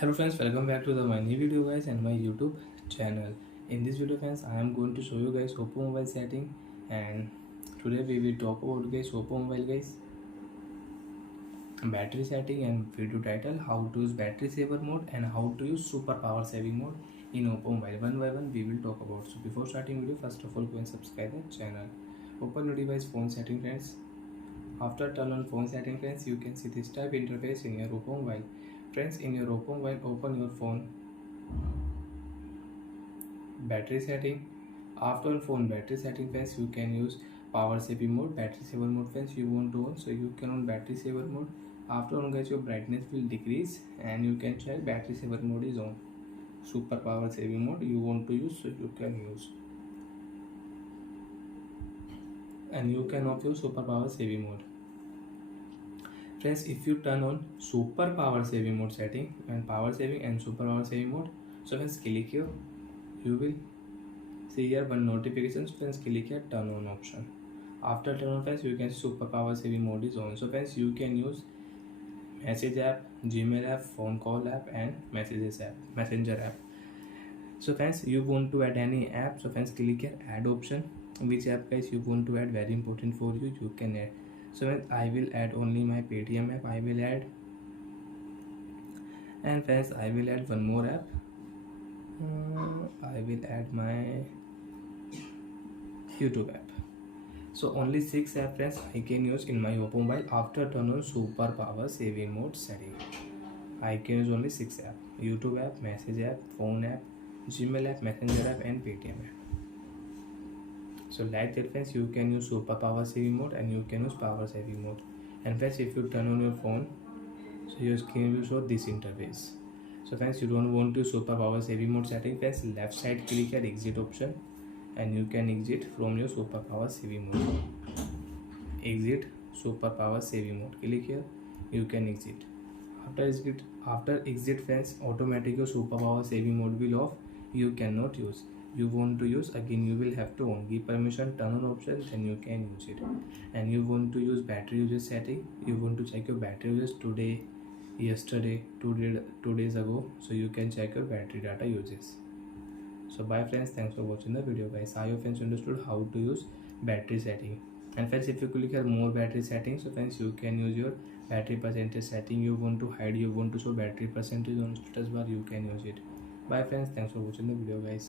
Hello friends, welcome back to my new video guys and my YouTube channel. In this video friends, I am going to show you guys Oppo mobile setting, and today we will talk about guys Oppo mobile guys battery setting and video title, how to use battery saver mode and how to use super power saving mode in Oppo mobile. One by one we will talk about. So before starting video, first of all go and subscribe the channel. Open your device phone setting friends. After turn on phone setting friends, you can see this type interface in your Oppo mobile. Friends, in your Oppo mobile, open your phone battery setting. After on phone battery setting friends, you can use power saving mode, battery saver mode friends you want to on, so you can on battery saver mode. After on guys, your brightness will decrease and you can check battery saver mode is on. Super power saving mode you want to use, so you can use, and you can off your super power saving mode. Friends, if you turn on super power saving mode setting and power saving and super power saving mode, so friends click here, you will see here one notification. Friends click here turn on option. After turn on friends, you can see super power saving mode is on. So friends, you can use message app, Gmail app, phone call app and messages app, messenger app. So friends, you want to add any app, so friends click here add option. Which app guys you want to add, very important for you, you can add. So friends, I will add only my Paytm app, I will add, and friends I will add one more app. I will add my YouTube app. So only 6 app friends I can use in my Oppo mobile. After turn on super power saving mode setting, I can use only 6 app: YouTube app, message app, phone app, Gmail app, messenger app and Paytm app. So like that friends, you can use super power saving mode and you can use power saving mode. And friends, if you turn on your phone, so your screen will show this interface. So friends, you don't want to super power saving mode setting friends, left side click here exit option and you can exit from your super power saving mode. Exit super power saving mode, click here, you can exit. After exit friends, automatic your super power saving mode will off, you cannot use. You want to use, again you will have to on, give permission, turn on option, then you can use it. And you want to use battery usage setting, you want to check your battery usage today, yesterday, 2 days ago, so you can check your battery data uses. So bye friends, thanks for watching the video guys. I hope friends understood how to use battery setting. And friends, if you click here more battery settings, so friends you can use your battery percentage setting. You want to hide, you want to show battery percentage on status bar, you can use it. Bye friends, thanks for watching the video guys.